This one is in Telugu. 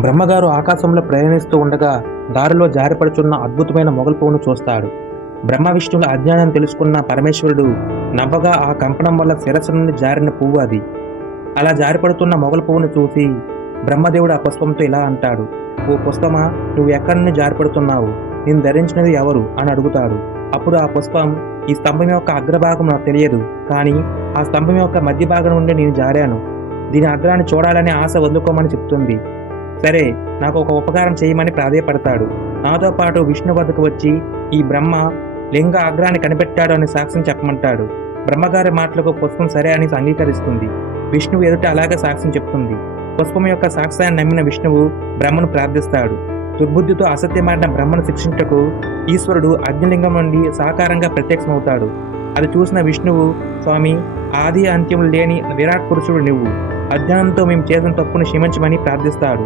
బ్రహ్మగారు ఆకాశంలో ప్రయాణిస్తూ ఉండగా దారిలో జారిపడుచున్న అద్భుతమైన మొగలి పువ్వును చూస్తాడు. బ్రహ్మ విష్ణువుల అజ్ఞానాన్ని తెలుసుకున్న పరమేశ్వరుడు నవ్వగా ఆ కంపనం వల్ల శిరస్సు నుండి జారిన పువ్వు అది. అలా జారిపడుతున్న మొగలి పువ్వును చూసి బ్రహ్మదేవుడు ఆ పుష్పంతో ఇలా అంటాడు, ఓ పుష్పమా, నువ్వు ఎక్కడి నుండి జారిపడుతున్నావు, నేను ధరించినది ఎవరు అని అడుగుతాడు. అప్పుడు ఆ పుష్పం, ఈ స్తంభం యొక్క అగ్రభాగం నాకు తెలియదు, కానీ ఆ స్తంభం యొక్క మధ్య భాగం నుండి నేను జారాను. దీని అగ్రాన్ని చూడాలనే ఆశ వదులుకోమని చెప్తుంది. సరే, నాకు ఒక ఉపకారం చేయమని ప్రాధేయపడతాడు. నాతో పాటు విష్ణు వద్దకు వచ్చి ఈ బ్రహ్మ లింగ అగ్రాన్ని కనిపెట్టాడు అని సాక్ష్యం చెప్పమంటాడు. బ్రహ్మగారి మాటలకు పుష్పం సరే అని అంగీకరిస్తుంది. విష్ణువు ఎదుట అలాగే సాక్ష్యం చెప్తుంది. పుష్పం యొక్క సాక్ష్యాన్ని నమ్మిన విష్ణువు బ్రహ్మను ప్రార్థిస్తాడు. దుర్బుద్ధితో అసత్యమాడిన బ్రహ్మను శిక్షించటకు ఈశ్వరుడు అగ్నిలింగం నుండి సాకారంగా ప్రత్యక్షమవుతాడు. అది చూసిన విష్ణువు, స్వామి, ఆది అంత్యములు లేని విరాట్ పురుషుడు నువ్వు, అజ్ఞానంతో మేము చేసిన తప్పును క్షమించమని ప్రార్థిస్తాడు.